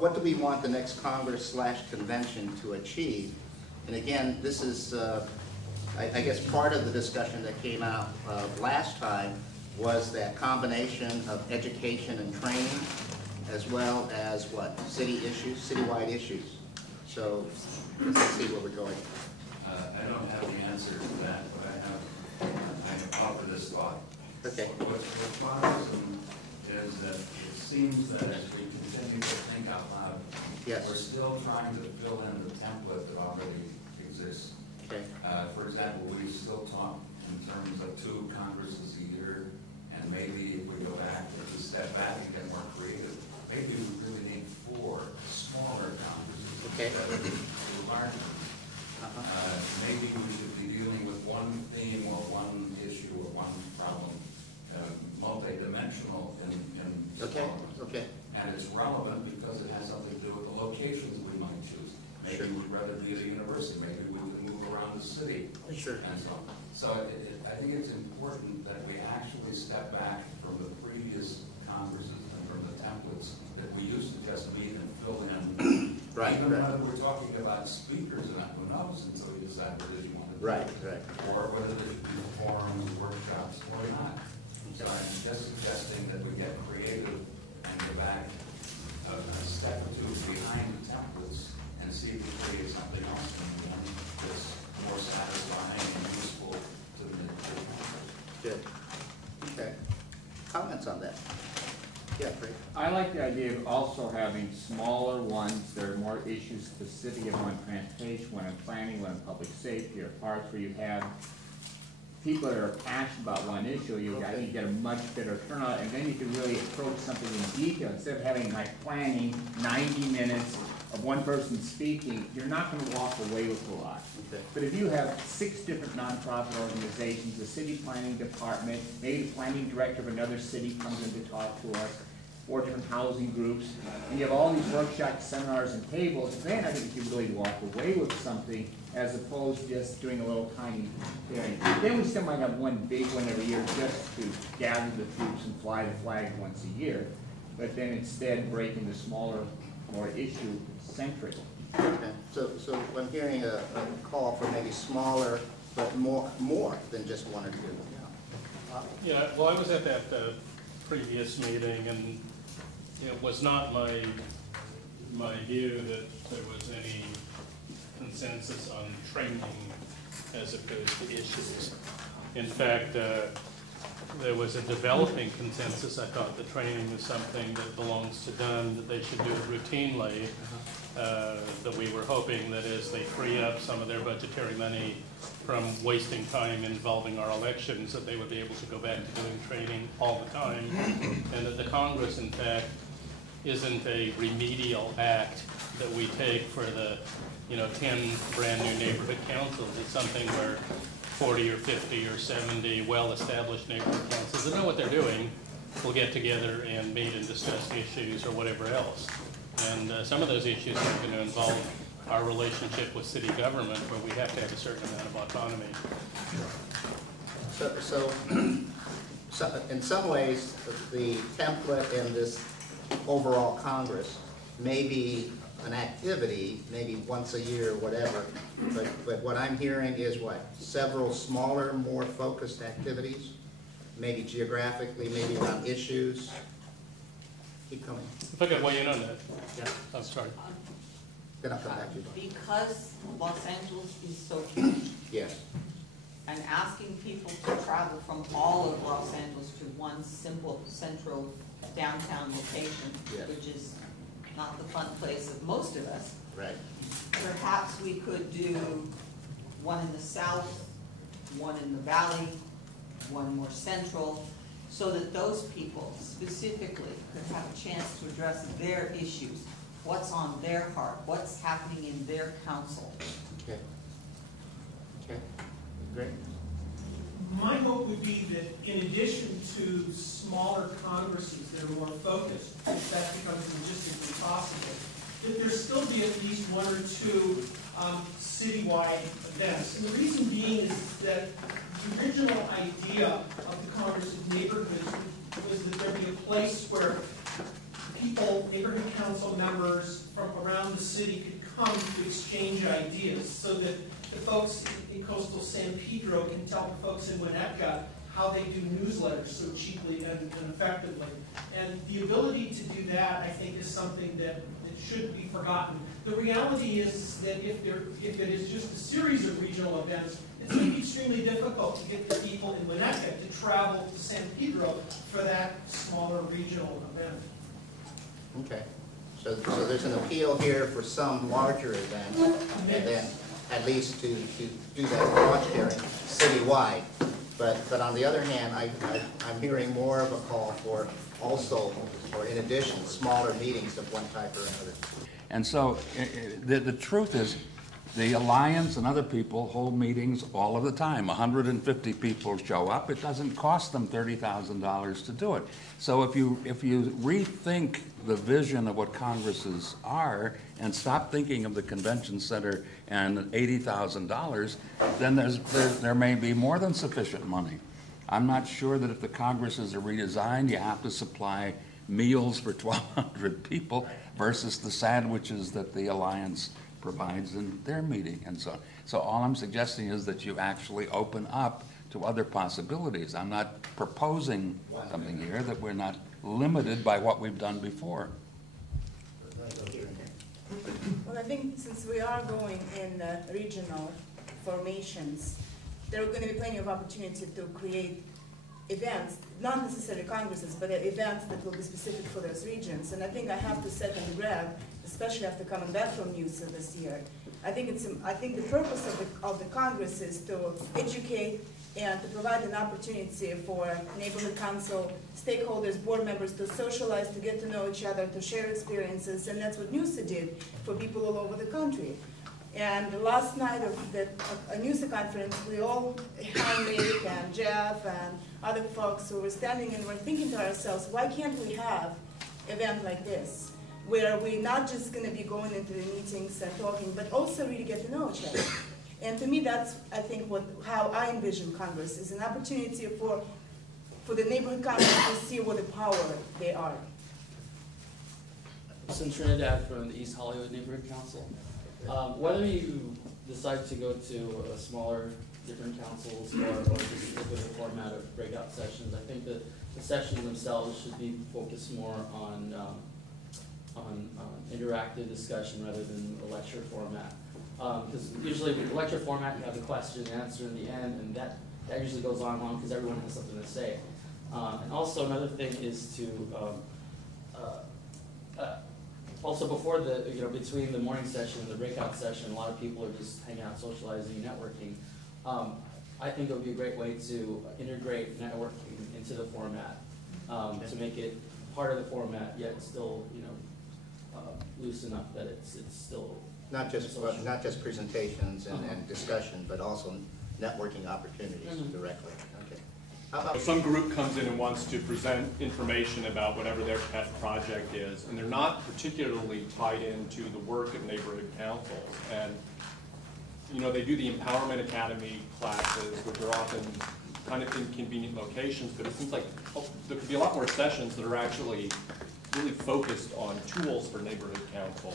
What do we want the next Congress/convention to achieve? And again, this is, I guess, part of the discussion that came out last time was that combination of education and training, as well as what? City issues, citywide issues. So let's see where we're going. I don't have the answer to that, but I offer this thought. Okay. What's bothersome is that it seems that as we continue to think out loud, yes, we're still trying to fill in the template that already exists. Okay. For example, we still talk in terms of 2 Congresses a year, and maybe if we go back, if we step back and get more creative, maybe we really need 4 smaller Congresses. Okay. Rather than 2 larger. Maybe we should be dealing with one theme or one issue or one problem, multi-dimensional in okay. Okay. And it's relevant because it has something to do with the locations we might choose. Maybe sure. we'd rather be at a university. Maybe we can move around the city. Sure. And so on. So I think it's important that we actually step back from the previous Congresses and from the templates that we used to just meet and fill in. Right. Even right. whether we're talking about speakers, and who knows until we decide what it is you want to do. Right. Right. Or whether there should be forums, workshops, or not. So I'm just suggesting that we get creative and go back a step or 2 behind the templates and see if we create something else that's more satisfying and useful to the individual. Good. Okay. Comments on that? Yeah, Craig. I like the idea of also having smaller ones that are more issue specific, and one transportation, one in planning, one in public safety, or parts where you have people that are passionate about one issue. I think you get a much better turnout, and then you can really approach something in detail. Instead of having like planning 90 minutes of one person speaking, you're not going to walk away with a lot. Okay. But if you have 6 different nonprofit organizations, the city planning department, maybe the planning director of another city comes in to talk to us, 4 different housing groups, and you have all these workshops, seminars, and tables, then I think you really walk away with something as opposed to just doing a little tiny hearing. Then we still might have one big one every year just to gather the troops and fly the flag once a year, but then instead break into smaller, more issue-centric. Okay. So I'm hearing a call for maybe smaller, but more than just 1 or 2. Yeah, well, I was at that previous meeting, and it was not my view that there was any consensus on training as opposed to issues. In fact, there was a developing consensus. I thought the training was something that belongs to them, that they should do it routinely, that we were hoping that as they free up some of their budgetary money from wasting time involving our elections, that they would be able to go back to doing training all the time, and that the Congress, in fact, isn't a remedial act that we take for the 10 brand new neighborhood councils. It's something where 40 or 50 or 70 well-established neighborhood councils that know what they're doing will get together and meet and discuss issues or whatever else. And some of those issues are going to involve our relationship with city government, where we have to have a certain amount of autonomy. So in some ways, the template in this overall Congress may be an activity, maybe once a year or whatever, but what I'm hearing is what? Several smaller, more focused activities, maybe geographically, maybe around issues. Keep coming. If I could weigh in on that. Yeah. I'm sorry. Then I'll come back to you. Because Los Angeles is so huge, Yes. and asking people to travel from all of Los Angeles to one simple central downtown location, Yes. which is not the fun place of most of us. Right. Perhaps we could do one in the south, one in the valley, one more central, so that those people specifically could have a chance to address their issues, what's on their heart, what's happening in their council. Okay. Okay. Great. My hope would be that in addition to smaller congresses that are more focused, if that becomes logistically possible, that there still be at least 1 or 2 citywide events. And the reason being is that the original idea of the Congress of Neighborhoods was that there be a place where people, neighborhood council members from around the city could come to exchange ideas, so that the folks in coastal San Pedro can tell the folks in Winnetka how they do newsletters so cheaply and effectively. And the ability to do that, I think, is something that shouldn't be forgotten. The reality is that if it is just a series of regional events, it's going to be extremely difficult to get the people in Winnetka to travel to San Pedro for that smaller regional event. Okay. So there's an appeal here for some larger events, and then at least to do that cost sharing citywide. But on the other hand, I'm hearing more of a call for also, or in addition, smaller meetings of one type or another. And so the truth is, the Alliance and other people hold meetings all of the time. 150 people show up. It doesn't cost them $30,000 to do it. So if you rethink the vision of what Congresses are and stop thinking of the convention center and $80,000, then there may be more than sufficient money. I'm not sure that if the Congresses are redesigned, you have to supply meals for 1,200 people versus the sandwiches that the Alliance provides in their meeting. And so all I'm suggesting is that you actually open up to other possibilities. I'm not proposing something here, that we're not limited by what we've done before. Well, I think since we are going in regional formations, there are going to be plenty of opportunity to create events, not necessarily congresses, but events that will be specific for those regions. And I think I have to second Greg, especially after coming back from NUSA this year. I think the purpose of the Congress is to educate and to provide an opportunity for neighborhood council stakeholders, board members to socialize, to get to know each other, to share experiences, and that's what NUSA did for people all over the country. And the last night of a NUSA conference, we all, Heinrich and Jeff and other folks who were standing and were thinking to ourselves, why can't we have an event like this, where we're not just going to be going into the meetings and talking, but also really get to know each other. And to me, that's, I think, how I envision Congress, is an opportunity for the neighborhood Congress to see what the power they are. I'm Trinidad from the East Hollywood Neighborhood Council. Whether you decide to go to a smaller, different councils or just stick with the format of breakout sessions, I think that the sessions themselves should be focused more on interactive discussion rather than a lecture format. Because usually with the lecture format, you have the question and answer in the end, and that usually goes on long because everyone has something to say. And also another thing is to also before between the morning session and the breakout session, a lot of people are just hanging out, socializing, networking. I think it would be a great way to integrate networking into the format, to make it part of the format, yet still, loose enough that it's still not just presentations and discussion, but also networking opportunities directly. Okay. How about some group comes in and wants to present information about whatever their pet project is, and they're not particularly tied into the work of neighborhood councils. And they do the Empowerment Academy classes, which are often kind of inconvenient locations, but it seems like there could be a lot more sessions that are actually really focused on tools for neighborhood council